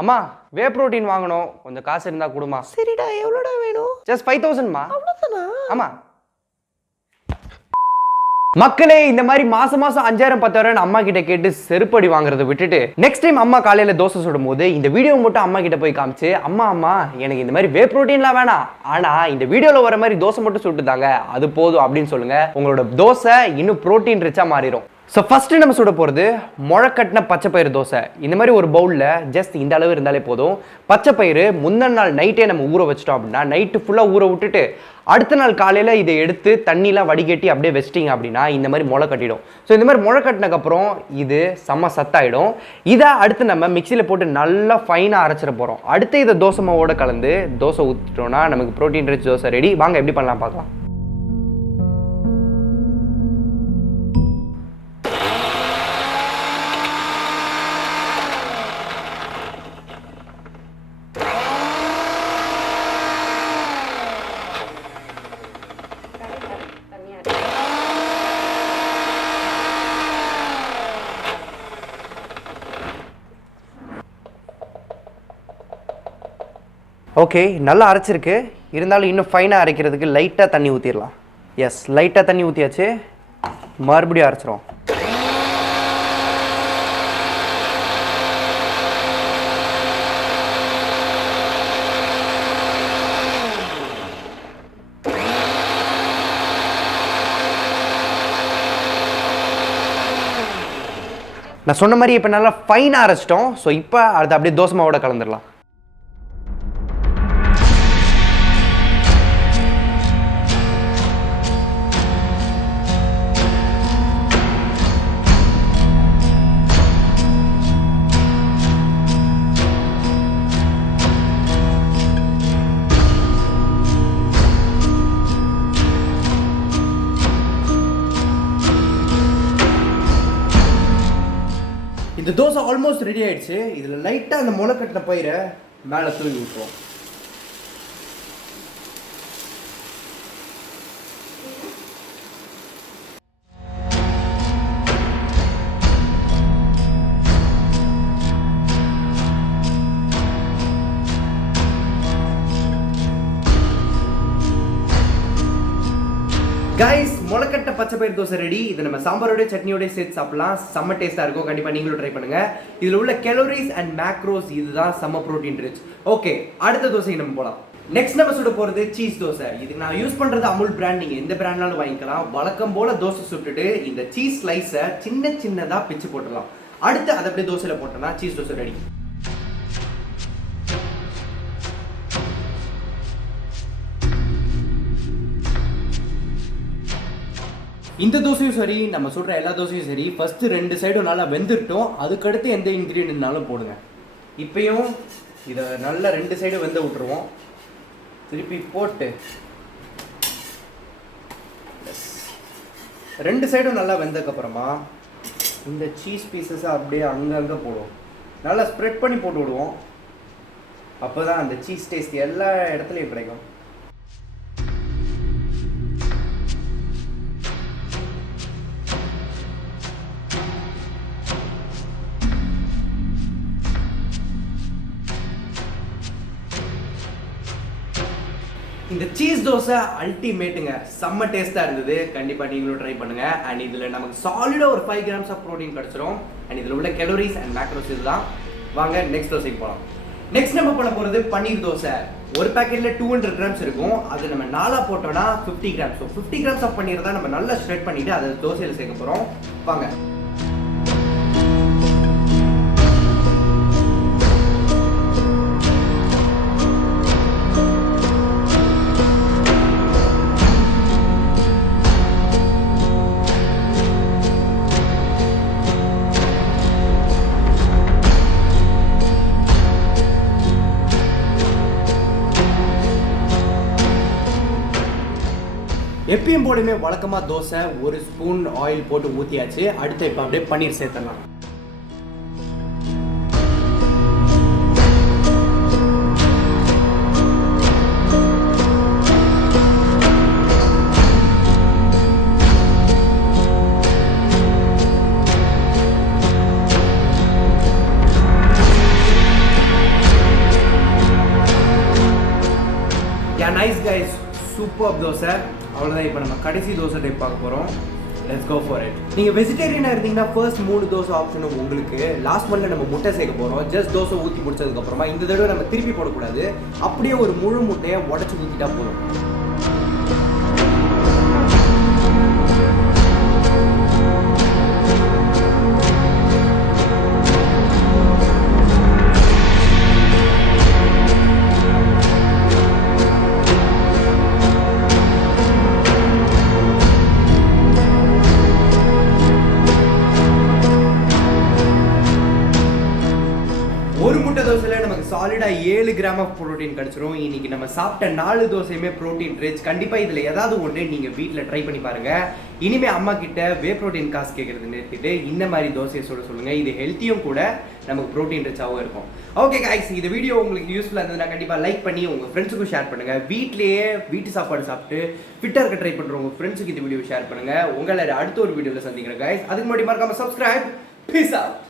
அம்மா whey protein வாங்கணும், கொஞ்சம் காசு இருந்தா கொடுமா. சரிடா, எவ்வளோடா வேணும்? ஜஸ்ட் 5000மா. அவ்வளோதானா? ஆமா. மக்களே, இந்த மாதிரி மாசம் 5000 10,000 அம்மா கிட்ட கேட்டு செருப்படி வாங்குறத விட்டுட்டு நெக்ஸ்ட் டைம் அம்மா காலையில தோசை சுடும் போது இந்த வீடியோ மட்டும் அம்மா கிட்ட போய் காமிச்சு, அம்மா எனக்கு இந்த மாதிரி வே புரோட்டீன்லாம் வேணாம், ஆனா இந்த வீடியோல வர மாதிரி தோசை மட்டும் சுட்டுதாங்க, அது போதும் அப்படின்னு சொல்லுங்க. உங்களோட தோசை இன்னும் புரோட்டீன் ரிச்சா மாறிடும். ஸோ ஃபஸ்ட்டு நம்ம சுட போகிறது முளைக்கட்டின பச்சைப்பயிறு தோசை. இந்த மாதிரி ஒரு பவுலில் ஜஸ்ட் இந்த அளவு இருந்தாலே போதும். பச்சைப்பயிறு முந்தின நாள் நைட்டே நம்ம ஊற வச்சிட்டோம் அப்படின்னா நைட்டு ஃபுல்லாக ஊற விட்டுட்டு அடுத்த நாள் காலையில் இதை எடுத்து தண்ணிலாம் வடிகட்டி அப்படியே வச்சிட்டிங்க அப்படின்னா இந்த மாதிரி முளை கட்டிடும். ஸோ இந்த மாதிரி முளை கட்டினதுக்கப்புறம் இது செம்ம சத்தாயிடும். இதை அடுத்து நம்ம மிக்சியில் போட்டு நல்லா ஃபைனாக அரைச்சிட போகிறோம். அடுத்து இதை தோசை மாவோட கலந்து தோசை ஊற்றிட்டோம்னா நமக்கு ப்ரோட்டீன் ரிச் தோசை ரெடி. வாங்க எப்படி பண்ணலாம் பார்க்கலாம். ஓகே, நல்லா அரைச்சிருக்கு. இருந்தாலும் இன்னும் ஃபைனாக அரைக்கிறதுக்கு லைட்டாக தண்ணி ஊற்றிடலாம். எஸ், லைட்டாக தண்ணி ஊற்றியாச்சு. மறுபடியும் அரைச்சிரும். நான் சொன்ன மாதிரி இப்போ நல்லா ஃபைனாக அரைச்சிட்டோம். ஸோ இப்போ அதை அப்படியே தோசை மாவோட கலந்துடலாம். இந்த தோசை ஆல்மோஸ்ட் ரெடி ஆயிடுச்சு. இதில் லைட்டாக அந்த முளை கட்டின பயிரை மேலே தூவி விட்டுருவோம். கைஸ், முளைக்கட்ட பச்சைப்பயிறு தோசை ரெடி. இதை நம்ம சாம்பாரோட சட்னியோட சேர்த்து சாப்பிடலாம். செம்ம டேஸ்ட்டாக இருக்கும். கண்டிப்பாக நீங்களும் ட்ரை பண்ணுங்க. இதில் உள்ள கேலோரிஸ் அண்ட் மேக்ரோஸ் இதுதான் செம்ம ப்ரோட்டீன் ரிச். ஓகே, அடுத்த தோசைக்கு நம்ம போகலாம். நெக்ஸ்ட் நம்ம சுட போகிறது சீஸ் தோசை. இதுக்கு நான் யூஸ் பண்ணுறது அமுல் பிராண்ட். நீங்கள் எந்த பிராண்ட்னாலும் வாங்கிக்கலாம். வழக்கம் போல் தோசை சுட்டுட்டு இந்த சீஸ் ஸ்லைஸை சின்னதாக பிச்சு போட்டுடலாம். அடுத்து அதை அப்படியே தோசையில் போட்டோம்னா சீஸ் தோசை ரெடி. இந்த தோசையும் சரி, நம்ம சுடுற எல்லா தோசையும் சரி, ஃபஸ்ட்டு 2 சைடும் நல்லா வெந்துட்டோம். அதுக்கடுத்து எந்த இன்க்ரீடியன்ட்னாலும் போடுங்க. இப்பயும் இதை நல்லா 2 சைடும் வெந்த விட்டுருவோம். திருப்பி போட்டு 2 சைடும் நல்லா வெந்ததுக்கப்புறமா இந்த சீஸ் பீசஸை அப்படியே அங்கங்கே போடுவோம். நல்லா ஸ்ப்ரெட் பண்ணி போட்டு விடுவோம். அப்போ தான் அந்த சீஸ் டேஸ்ட் எல்லா இடத்துலையும் கிடைக்கும். இந்த சீஸ் தோசை அல்டிமேட்டுங்க. செம்ம டேஸ்ட்டாக இருந்தது. கண்டிப்பாக நீங்களும் ட்ரை பண்ணுங்க. அண்ட் இதில் நமக்கு சாலிடாக ஒரு 5 grams ஆஃப் ப்ரோட்டீன் கிடச்சிரும். அண்ட் இதில் உள்ள கேலோரிஸ் அண்ட் மேக்ரோஸ் இதுதான். வாங்க நெக்ஸ்ட் தோசைக்கு போகலாம். நெக்ஸ்ட் நம்ம பண்ண போகிறது பன்னீர் தோசை. ஒரு பேக்கெட்டில் 200 grams இருக்கும். அது நம்ம 4 போட்டோம்னா 50 grams. ஸோ 50 grams ஆஃப் பன்னீர் தான் நம்ம நல்லா ஸ்ப்ரெட் பண்ணிவிட்டு அதை தோசையில் சேர்க்க போகிறோம். வாங்க. எப்பயும் போடுமே வழக்கமாக தோசை 1 ஸ்பூன் ஆயில் போட்டு ஊற்றியாச்சு. அடுத்து இப்போ அப்படியே பன்னீர் சேர்த்துடலாம். Nice guys, super dosa. அவ்வளோதான். இப்போ நம்ம கடைசி தோசை டைப் பார்க்க போகிறோம். Let's go for it. நீங்கள் வெஜிடேரியனாக இருந்தீங்கன்னா ஃபர்ஸ்ட் 3 தோசை ஆப்ஷனும் உங்களுக்கு. லாஸ்ட் ஒன்ல நம்ம முட்டை சேர்க்க போகிறோம். ஜஸ்ட் தோசை ஊற்றி முடிச்சதுக்கப்புறமா இந்த தடவை நம்ம திருப்பி போடக்கூடாது. அப்படியே ஒரு முழு முட்டையை உடச்சி ஊற்றிட்டா போதும். ஒரு முட்டை தோசையில் நமக்கு சாலிடாக 7 கிராம் ஆஃப் ப்ரோட்டீன் கிடச்சிரும். இன்னைக்கு நம்ம சாப்பிட்ட 4 தோசையுமே ப்ரோட்டீன் ரிச். கண்டிப்பாக இதில் ஏதாவது ஒன்று நீங்கள் வீட்டில் ட்ரை பண்ணி பாருங்கள். இனிமேல் அம்மா கிட்ட வே ப்ரோட்டீன் காசு கேட்குறது நிறுத்திட்டு இந்த மாதிரி தோசையை சொல்லுங்கள். இது ஹெல்த்தியும் கூட, நமக்கு ப்ரோட்டீன் ரிச்சாகவும் இருக்கும். ஓகே கைஸ், இந்த வீடியோ உங்களுக்கு யூஸ்ஃபுல்லாக இருந்ததுன்னா கண்டிப்பாக லைக் பண்ணி உங்கள் ஃப்ரெண்ட்ஸுக்கும் ஷேர் பண்ணுங்கள். வீட்டு சாப்பாடு சாப்பிட்டு ஃபிட்டாக இருக்க ட்ரை பண்ணுற உங்கள் ஃப்ரெண்ட்ஸுக்கு இந்த வீடியோ ஷேர் பண்ணுங்கள். உங்களை அடுத்த ஒரு வீடியோவில் சந்திக்கிறேன் கைஸ். அதுக்கு முன்னாடி மறக்காமல் சப்ஸ்கிரைப். Peace out.